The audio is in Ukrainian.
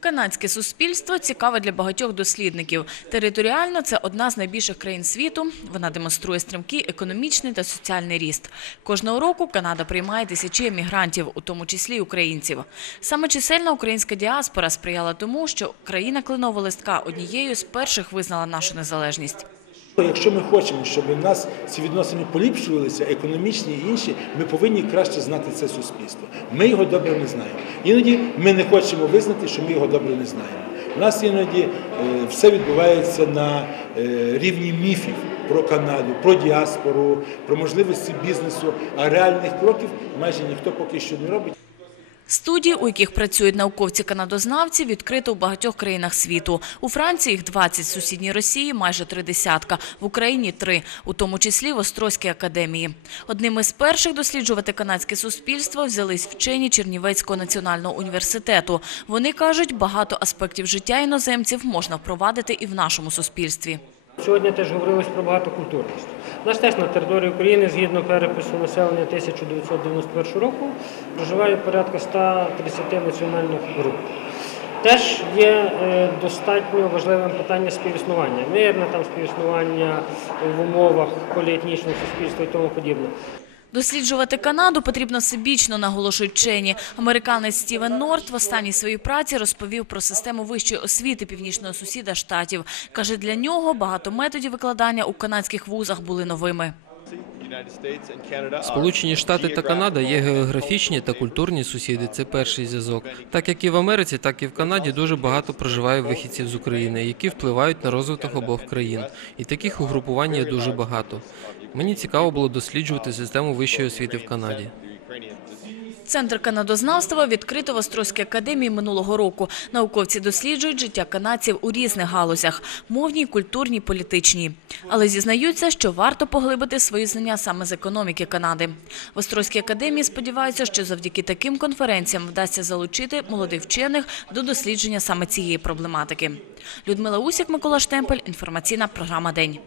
Канадське суспільство цікаве для багатьох дослідників. Територіально це одна з найбільших країн світу. Вона демонструє стрімкий економічний та соціальний ріст. Кожного року Канада приймає тисячі емігрантів, у тому числі українців. Саме чисельна українська діаспора сприяла тому, що країна клинового листка однією з перших визнала нашу незалежність. Якщо ми хочемо, щоб у нас ці відносини поліпшувалися, економічні і інші, ми повинні краще знати це суспільство. Ми його добре не знаємо. Іноді ми не хочемо визнати, що ми його добре не знаємо. У нас іноді е, все відбувається на е, рівні міфів про Канаду, про діаспору, про можливості бізнесу, а реальних кроків майже ніхто поки що не робить. Студії, у яких працюють науковці-канадознавці, відкрито у багатьох країнах світу. У Франції їх 20, в сусідній Росії майже три десятка, в Україні три, у тому числі в Острозькій академії. Одним із перших досліджувати канадське суспільство взялись вчені Чернівецького національного університету. Вони кажуть, багато аспектів життя іноземців можна впровадити і в нашому суспільстві. Сьогодні теж говорилось про багатокультурність. У нас теж на території України, згідно перепису населення 1991 року, проживає порядка 130 національних груп. Теж є е, достатньо важливим питання співіснування, мирне там співіснування в умовах поліетнічного суспільства і тому подібне. Досліджувати Канаду потрібно всебічно, наголошують вчені. Американець Стівен Норт в останній своїй праці розповів про систему вищої освіти північного сусіда штатів. Каже, для нього багато методів викладання у канадських вузах були новими. Сполучені Штати та Канада є географічні та культурні сусіди. Це перший зв'язок. Так як і в Америці, так і в Канаді дуже багато проживає вихідців з України, які впливають на розвиток обох країн. І таких угрупувань є дуже багато. Мені цікаво було досліджувати систему вищої освіти в Канаді. Центр канадознавства відкрито в Острозькій академії минулого року. Науковці досліджують життя канадців у різних галузях – мовній, культурній, політичній. Але зізнаються, що варто поглибити свої знання саме з економіки Канади. В Острозькій академії сподіваються, що завдяки таким конференціям вдасться залучити молодих вчених до дослідження саме цієї проблематики. Людмила Усік, Микола Штемпель, інформаційна програма «День».